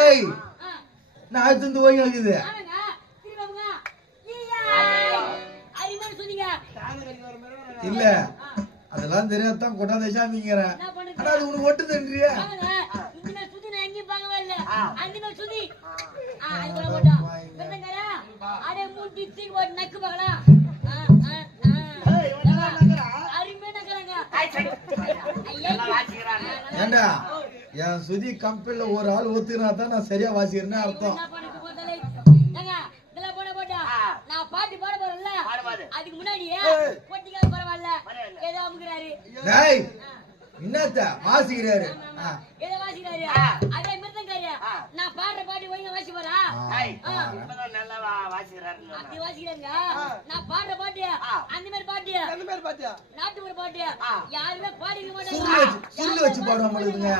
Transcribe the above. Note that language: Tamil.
ஏய் நான் அடுத்து ஓங்கி இருக்குது இல்ல. அதெல்லாம் தெரியாதான் என்ன பண்றது ஆனா அது உனக்கு ஒட்டு தன்றியா ஏண்டா? என் சுதி கம்பெனில ஒரு ஆள் ஒத்துனா தான் நான் சரியா வாசிக்கிறேன்னு அர்த்தம். நான் பாட்டு பாட போறேன்ல. அதுக்கு முன்னாடி போட்டிக்காக பரவாயில்ல. ஏதோ அமுக்குறாரு. டேய் என்னத்த வாசிக்கிறாரு. ஏதோ வாசிக்கிறாரு. அதே மிருதங்காரு நான் பாடுற பாட்டு ஒழுங்கா வாசி போறா? ஆ, பாரு. அப்படி வாசிக்கிறாங்க நான் பாடுற பாட்டு அந்த மாதிரி பாட்டு. நாட்டுப்புற பாட்டு. யாருமே பாடிக்க மாட்டாங்க. வச்சு சுள்ளு வச்சு பாடுவாங்க